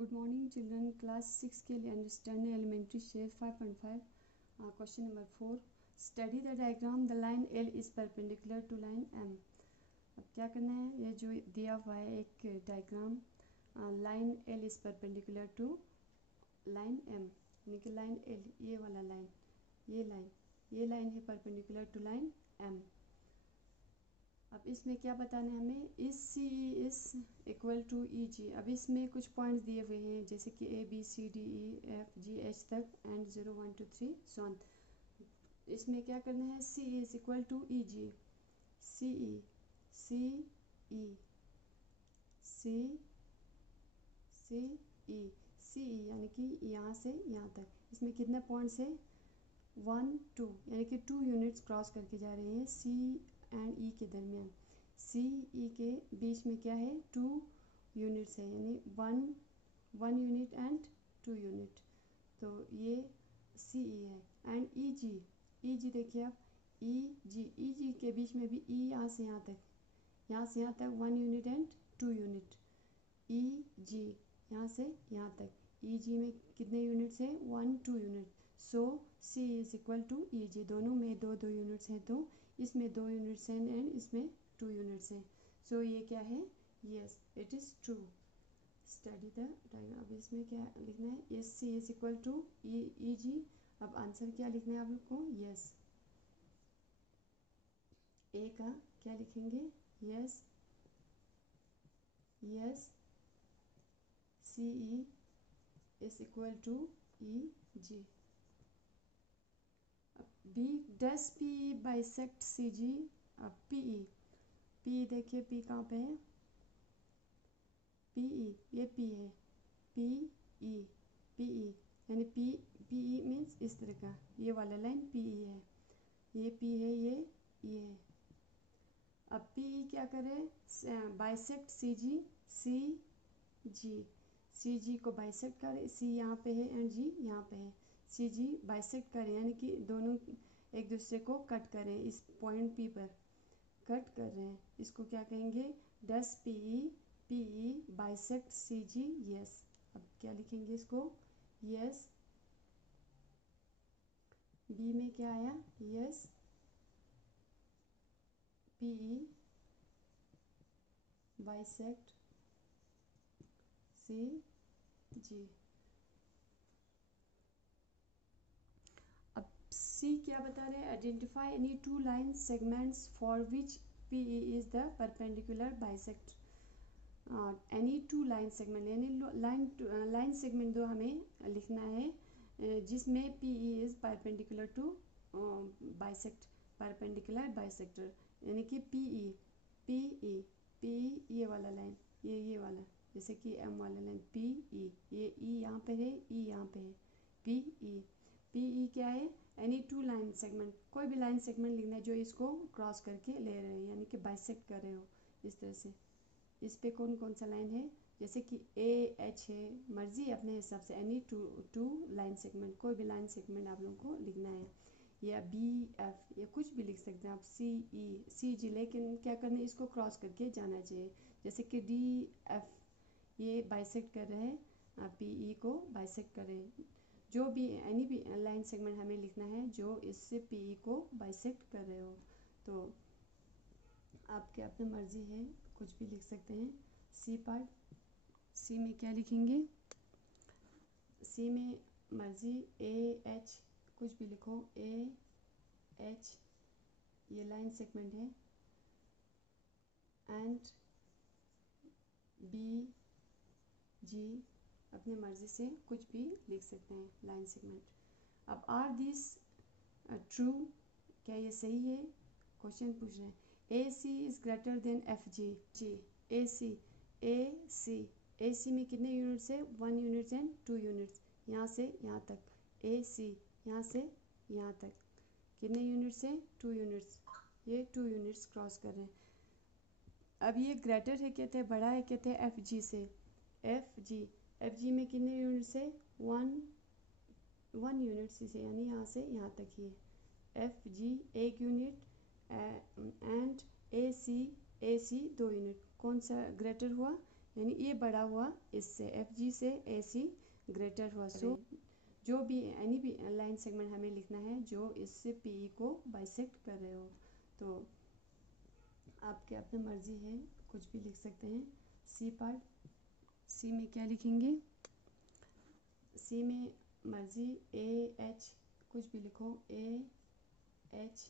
Good morning children. Class 6 के लिए understanding elementary shape 5.5 question number 4। Study the diagram the line L is perpendicular to line M. अब क्या करना है, ये जो दिया हुआ है एक diagram, line L is perpendicular to line M, यानी कि लाइन एल, ये वाला लाइन, ये लाइन है परपेंडिकुलर टू लाइन एम। अब इसमें क्या बताना है हमें, इस C E is equal to E G. अब इसमें कुछ पॉइंट्स दिए हुए हैं जैसे कि A B C D E F G H तक एंड 0 1 2 3 सो ऑन। इसमें क्या करना है, C E is equal to E G, C E C E C C E C E यानी कि यहाँ से यहाँ तक। इसमें कितने पॉइंट्स है, 1 2, यानी कि 2 यूनिट्स क्रॉस करके जा रहे हैं सी एंड ई के दरमियान। सी ई के बीच में क्या है, 2 यूनिट्स है, यानी 1 यूनिट एंड 2 यूनिट। तो ये सी ई है। एंड ई जी देखिए आप, ई जी के बीच में भी ई यहाँ से यहाँ तक 1 यूनिट एंड 2 यूनिट। ई जी यहाँ से यहाँ तक, ई जी में कितने यूनिट्स हैं, 1 2 unit. So C is equal to E G, दोनों में दो यूनिट्स हैं, तो इसमें 2 यूनिट्स हैं एंड इसमें 2 यूनिट्स हैं। सो ये क्या है, yes it is true. Study the diagram. अब इसमें क्या लिखना है, S C is equal to E G. अब आंसर क्या लिखना है आप लोग को, यस। ए का क्या लिखेंगे, yes C E is equal to E G. B, does P E bisect C G. अब पी देखिए, पी कहाँ पे है, पी ई, ये पी है, पी ई यानी पी ई मीन्स इस तरह का, ये वाला लाइन पी ई है, ये पी है, ये ई है। अब पी ई क्या करे, बाइसेक्ट सी जी को बाइसेक्ट करे, सी यहाँ पे है एंड जी यहाँ पे है, सी जी बाइसेक्ट करें यानी कि दोनों एक दूसरे को कट करें, इस पॉइंट पी पर कट कर रहे हैं, इसको क्या कहेंगे, does P E bisect C G, yes. अब क्या लिखेंगे इसको, यस। बी में क्या आया, yes P E bisect C G. C क्या बता रहे हैं, identify any 2 line segments for which P E is the perpendicular bisect. Any 2 line segment, यानी लाइन सेगमेंट दो हमें लिखना है जिसमें P E is perpendicular to perpendicular bisector, यानी कि पी ई ये वाला लाइन, ये वाला, जैसे कि एम वाला लाइन पी ई, ये ई यहाँ पे है, ई यहाँ पे है, पी ई क्या है, एनी 2 लाइन सेगमेंट, कोई भी लाइन सेगमेंट लिखना है जो इसको क्रॉस करके ले रहे हैं, यानी कि बाइसेक्ट कर रहे हो इस तरह से। इस पे कौन सा लाइन है, जैसे कि ए एच है, मर्जी अपने हिसाब से, एनी टू लाइन सेगमेंट, कोई भी लाइन सेगमेंट आप लोगों को लिखना है, या बी एफ, या कुछ भी लिख सकते हैं आप, सी जी, लेकिन क्या करना है, इसको क्रॉस करके जाना चाहिए। जैसे कि डी एफ, ये बाइसेक्ट कर रहे हैं, पी ई को बाइसेक्ट कर रहे हैं। जो भी एनी भी लाइन सेगमेंट हमें लिखना है जो इससे पी ई को बाइसेक्ट कर रहे हो, तो आपके अपनी मर्जी है, कुछ भी लिख सकते हैं। सी पार्ट, सी में क्या लिखेंगे, सी में मर्जी ए एच, कुछ भी लिखो, ए एच ये लाइन सेगमेंट है, एंड बी जी अपनी मर्जी से कुछ भी लिख सकते हैं लाइन सेगमेंट। अब आर दिस ट्रू, क्या ये सही है, क्वेश्चन पूछ रहे हैं। A C is greater than F G, A C में कितने यूनिट्स है, 1 यूनिट्स एंड 2 यूनिट्स, यहाँ से यहाँ तक, ए सी यहाँ से यहाँ तक कितने यूनिट्स हैं, 2 यूनिट्स, ये 2 यूनिट्स क्रॉस कर रहे हैं। अब ये ग्रेटर है, कहते हैं बड़ा है, कहते हैं एफ जी से, एफ जी में कितने यूनिट्स है, 1 यूनिट से, यानी यहाँ से यहाँ तक ही है, F G 1 unit and A C 2 unit. कौन सा ग्रेटर हुआ, यानी ये बड़ा हुआ इससे, एफ जी से ए सी ग्रेटर हुआ। सो जो भी एनी भी लाइन सेगमेंट हमें लिखना है जो इससे पी ई को बाइसेक्ट कर रहे हो। तो आपके अपनी मर्जी है, कुछ भी लिख सकते हैं। सी पार्ट, सी में क्या लिखेंगे? सी में मर्जी ए एच कुछ भी लिखो, ए एच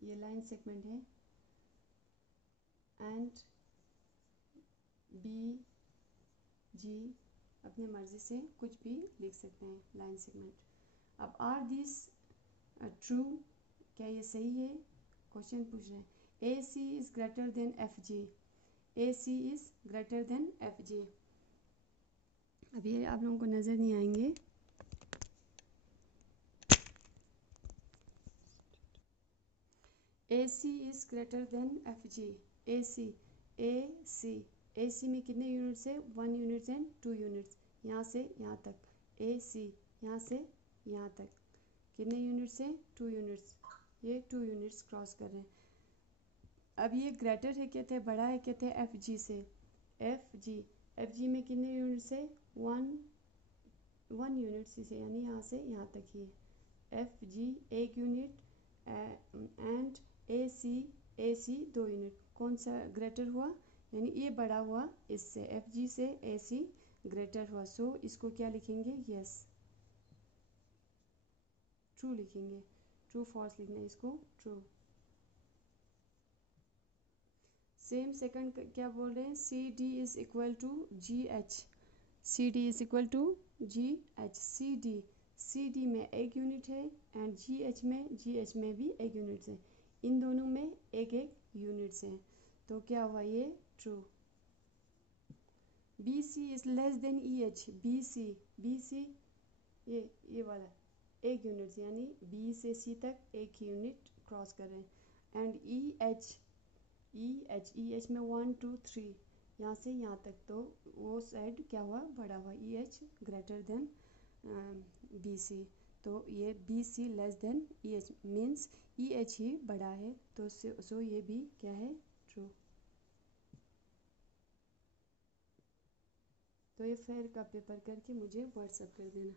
ये लाइन सेगमेंट है, एंड बी जी अपनी मर्जी से कुछ भी लिख सकते हैं लाइन सेगमेंट। अब आर दिस ट्रू, क्या ये सही है? क्वेश्चन पूछ रहे हैं। A C is greater than F G, A C is greater than F G. अब ये आप लोगों को नज़र नहीं आएंगे। A C is greater than F G, A C, A C, A C में कितने यूनिट्स है? 1 यूनिट्स एंड 2 यूनिट्स, यहाँ से यहाँ तक। ए सी यहाँ से यहाँ तक कितने यूनिट्स हैं? 2 यूनिट्स, ये 2 यूनिट्स क्रॉस कर रहे हैं। अब ये ग्रेटर है कहते हैं, बड़ा है कहते हैं एफ जी से। एफ जी, एफ जी में कितने यूनिट्स है? 1 यूनिट्स से, यानी यहाँ से यहाँ तक ही है। F G 1 unit and A C 2 unit. कौन सा ग्रेटर हुआ? यानी ये बड़ा हुआ इससे, एफ जी से ए सी ग्रेटर हुआ। सो इसको क्या लिखेंगे? यस, ट्रू लिखेंगे। ट्रू फॉल्स लिखना है इसको, ट्रू। सेम सेकंड क्या बोल रहे हैं? C D is equal to G H, C D is equal to G H. C D में 1 यूनिट है एंड जी एच में भी 1 यूनिट है। इन दोनों में 1 यूनिट्स हैं। तो क्या हुआ? ये true. B C is less than E H, B C ये वाला 1 यूनिट, यानी बी से सी तक 1 यूनिट क्रॉस कर रहे हैं। एंड ई एच में 1 2 3 यहाँ से यहाँ तक, तो वो साइड क्या हुआ? बड़ा हुआ। E H greater than B C, तो ये B C less than E H means E H ही बड़ा है। तो सो ये भी क्या है? ट्रू। तो ये फेयर का पेपर करके मुझे व्हाट्सएप कर देना।